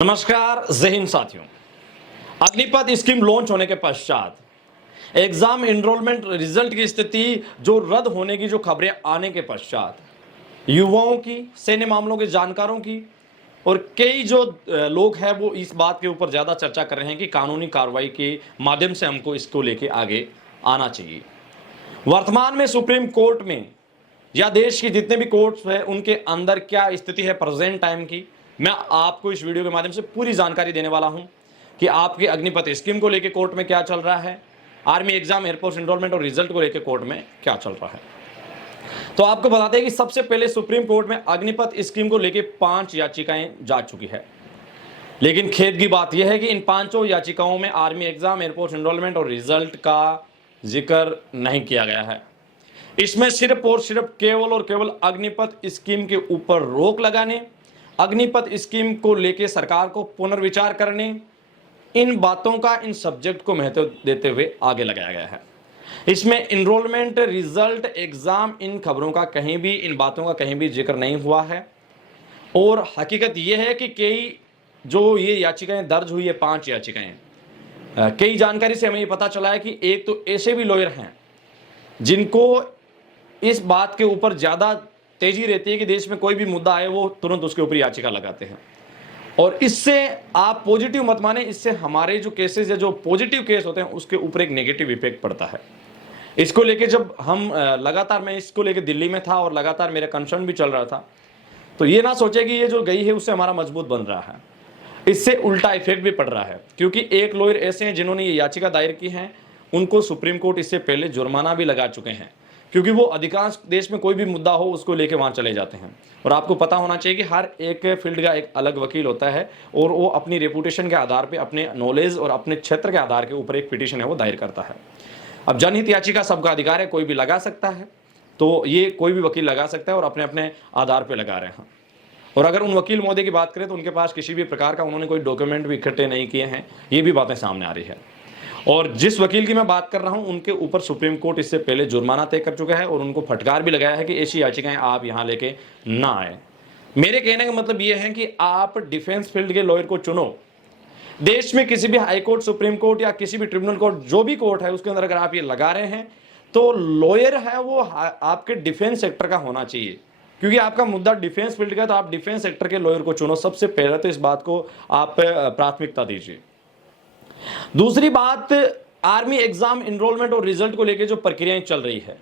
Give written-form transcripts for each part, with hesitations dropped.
नमस्कार जय हिंद साथियों। अग्निपथ स्कीम लॉन्च होने के पश्चात एग्जाम एनरोलमेंट रिजल्ट की स्थिति जो रद्द होने की जो खबरें आने के पश्चात युवाओं की, सैन्य मामलों के जानकारों की और कई जो लोग हैं वो इस बात के ऊपर ज़्यादा चर्चा कर रहे हैं कि कानूनी कार्रवाई के माध्यम से हमको इसको लेके आगे आना चाहिए। वर्तमान में सुप्रीम कोर्ट में या देश की जितने भी कोर्ट्स हैं उनके अंदर क्या स्थिति है प्रेजेंट टाइम की, मैं आपको इस वीडियो के माध्यम से पूरी जानकारी देने वाला हूं कि आपके अग्निपथ स्कीम को लेकर कोर्ट में क्या चल रहा है, आर्मी एग्जाम, एयरफोर्स एनरोलमेंट और रिजल्ट को लेकर कोर्ट में क्या चल रहा है। तो आपको बताते हैं कि सबसे पहले सुप्रीम कोर्ट में अग्निपथ स्कीम को लेकर 5 याचिकाएं जा चुकी है। लेकिन खेद की बात यह है कि इन 5 याचिकाओं में आर्मी एग्जाम, एयरफोर्स एनरोलमेंट और रिजल्ट का जिक्र नहीं किया गया है। इसमें सिर्फ और सिर्फ केवल और केवल अग्निपथ स्कीम के ऊपर रोक लगाने, अग्निपथ स्कीम को लेकर सरकार को पुनर्विचार करने, इन बातों का, इन सब्जेक्ट को महत्व देते हुए आगे लगाया गया है। इसमें एनरोलमेंट, रिजल्ट, एग्जाम, इन खबरों का कहीं भी, इन बातों का कहीं भी जिक्र नहीं हुआ है। और हकीकत यह है कि कई जो ये याचिकाएं दर्ज हुई है, 5 याचिकाएं, कई जानकारी से हमें ये पता चला है कि एक तो ऐसे भी लॉयर हैं जिनको इस बात के ऊपर ज़्यादा तेजी रहती है कि देश में कोई भी मुद्दा आए वो तुरंत उसके ऊपर याचिका लगाते हैं। और इससे आप पॉजिटिव मत माने, इससे हमारे जो केसेस है, जो पॉजिटिव केस होते हैं, उसके ऊपर एक नेगेटिव इफेक्ट पड़ता है। इसको लेके जब हम लगातार, मैं इसको लेके दिल्ली में था और लगातार मेरा कंसर्न भी चल रहा था, तो ये ना सोचे कि ये जो गई है उससे हमारा मजबूत बन रहा है, इससे उल्टा इफेक्ट भी पड़ रहा है। क्योंकि एक लॉयर ऐसे हैं जिन्होंने ये याचिका दायर की है, उनको सुप्रीम कोर्ट इससे पहले जुर्माना भी लगा चुके हैं, क्योंकि वो अधिकांश देश में कोई भी मुद्दा हो उसको लेके वहाँ चले जाते हैं। और आपको पता होना चाहिए कि हर एक फील्ड का एक अलग वकील होता है और वो अपनी रेपुटेशन के आधार पे, अपने नॉलेज और अपने क्षेत्र के आधार के ऊपर एक पिटीशन है वो दायर करता है। अब जनहित याचिका सबका अधिकार है, कोई भी लगा सकता है, तो ये कोई भी वकील लगा सकता है और अपने अपने आधार पर लगा रहे हैं। और अगर उन वकील महोदय की बात करें तो उनके पास किसी भी प्रकार का उन्होंने कोई डॉक्यूमेंट भी इकट्ठे नहीं किए हैं, ये भी बातें सामने आ रही है। और जिस वकील की मैं बात कर रहा हूं उनके ऊपर सुप्रीम कोर्ट इससे पहले जुर्माना तय कर चुका है और उनको फटकार भी लगाया है कि ऐसी याचिकाएं आप यहां लेके ना आए। मेरे कहने का मतलब यह है कि आप डिफेंस फील्ड के लॉयर को चुनो। देश में किसी भी हाई कोर्ट, सुप्रीम कोर्ट या किसी भी ट्रिब्यूनल कोर्ट, जो भी कोर्ट है उसके अंदर अगर आप ये लगा रहे हैं तो लॉयर है वो आपके डिफेंस सेक्टर का होना चाहिए। क्योंकि आपका मुद्दा डिफेंस फील्ड का है तो आप डिफेंस सेक्टर के लॉयर को चुनो। सबसे पहले तो इस बात को आप प्राथमिकता दीजिए। दूसरी बात, आर्मी एग्जाम, एनरोलमेंट और रिजल्ट को लेकर जो प्रक्रियाएं चल रही है,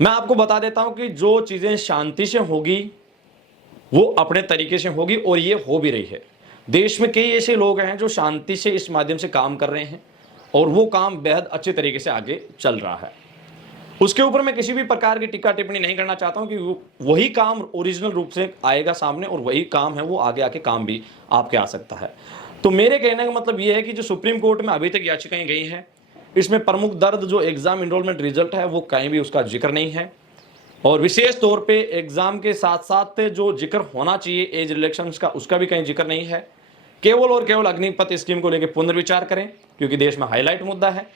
मैं आपको बता देता हूं कि जो चीजें शांति से होगी वो अपने तरीके से होगी और ये हो भी रही है। देश में कई ऐसे लोग हैं जो शांति से इस माध्यम से काम कर रहे हैं और वो काम बेहद अच्छे तरीके से आगे चल रहा है। उसके ऊपर मैं किसी भी प्रकार की टिक्का टिप्पणी नहीं करना चाहता हूं कि वही काम ओरिजिनल रूप से आएगा सामने और वही काम है वो आगे आके काम भी आपके आ सकता है। तो मेरे कहने का मतलब ये है कि जो सुप्रीम कोर्ट में अभी तक याचिकाएं गई हैं, इसमें प्रमुख दर्द जो एग्जाम, एनरोलमेंट, रिजल्ट है वो कहीं भी उसका जिक्र नहीं है। और विशेष तौर पे एग्जाम के साथ साथ जो जिक्र होना चाहिए एज रिलेक्शंस का, उसका भी कहीं जिक्र नहीं है। केवल और केवल अग्निपथ स्कीम को लेकर पुनर्विचार करें, क्योंकि देश में हाईलाइट मुद्दा है।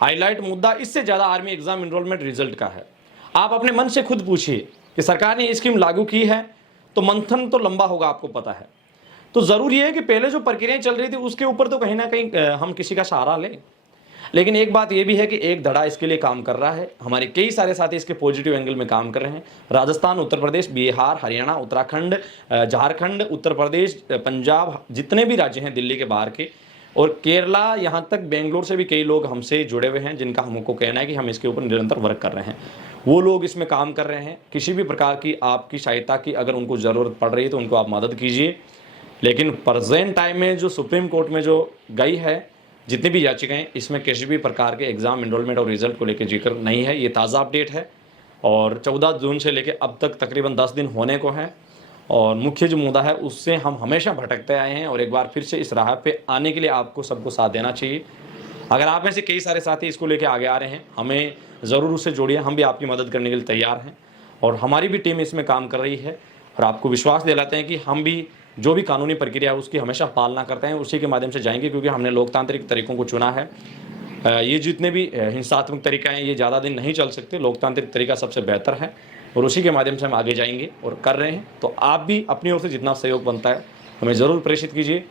हाईलाइट मुद्दा इससे ज्यादा आर्मी एग्जाम, एनरोलमेंट, रिजल्ट का है। आप अपने मन से खुद पूछिए कि सरकार ने स्कीम लागू की है तो मंथन तो लंबा होगा, आपको पता है। तो जरूरी है कि पहले जो प्रक्रियाएं चल रही थी उसके ऊपर तो कहीं ना कहीं हम किसी का सहारा लें। लेकिन एक बात यह भी है कि एक धड़ा इसके लिए काम कर रहा है, हमारे कई सारे साथी इसके पॉजिटिव एंगल में काम कर रहे हैं। राजस्थान, उत्तर प्रदेश, बिहार, हरियाणा, उत्तराखंड, झारखंड, उत्तर प्रदेश, पंजाब, जितने भी राज्य हैं दिल्ली के बाहर के, और केरला, यहाँ तक बेंगलोर से भी कई लोग हमसे जुड़े हुए हैं जिनका हमको कहना है कि हम इसके ऊपर निरंतर वर्क कर रहे हैं। वो लोग इसमें काम कर रहे हैं। किसी भी प्रकार की आपकी सहायता की अगर उनको ज़रूरत पड़ रही है तो उनको आप मदद कीजिए। लेकिन प्रेजेंट टाइम में जो सुप्रीम कोर्ट में जो गई है जितनी भी याचिकाएं, इसमें किसी भी प्रकार के एग्जाम, एनरोलमेंट और रिजल्ट को लेकर जिक्र नहीं है। ये ताज़ा अपडेट है और 14 जून से लेकर अब तक तकरीबन 10 दिन होने को हैं। और मुख्य जो मुद्दा है उससे हम हमेशा भटकते आए हैं और एक बार फिर से इस राह पे आने के लिए आपको सबको साथ देना चाहिए। अगर आप में से कई सारे साथी इसको लेके आगे आ रहे हैं, हमें ज़रूर उससे जोड़िए। हम भी आपकी मदद करने के लिए तैयार हैं और हमारी भी टीम इसमें काम कर रही है। और आपको विश्वास दिलाते हैं कि हम भी जो भी कानूनी प्रक्रिया है उसकी हमेशा पालना करते हैं, उसी के माध्यम से जाएंगे। क्योंकि हमने लोकतांत्रिक तरीकों को चुना है। ये जितने भी हिंसात्मक तरीका हैं ये ज़्यादा दिन नहीं चल सकते। लोकतांत्रिक तरीका सबसे बेहतर है और उसी के माध्यम से हम आगे जाएंगे और कर रहे हैं। तो आप भी अपनी ओर से जितना सहयोग बनता है हमें ज़रूर प्रेषित कीजिए,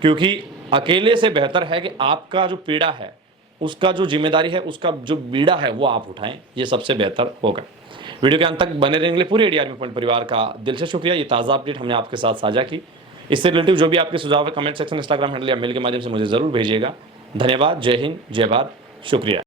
क्योंकि अकेले से बेहतर है कि आपका जो पीड़ा है, उसका जो जिम्मेदारी है, उसका जो बीड़ा है वो आप उठाएं, ये सबसे बेहतर होगा। वीडियो के अंत तक बने रहने के लिए पूरे AD आर्मी पॉइंट परिवार का दिल से शुक्रिया। ये ताज़ा अपडेट हमने आपके साथ साझा की। इससे रिलेटिव जो भी आपके सुझाव है कमेंट सेक्शन, इंस्टाग्राम हैंडल या मेल के माध्यम से मुझे ज़रूर भेजिएगा। धन्यवाद। जय हिंद, जय भारत, शुक्रिया।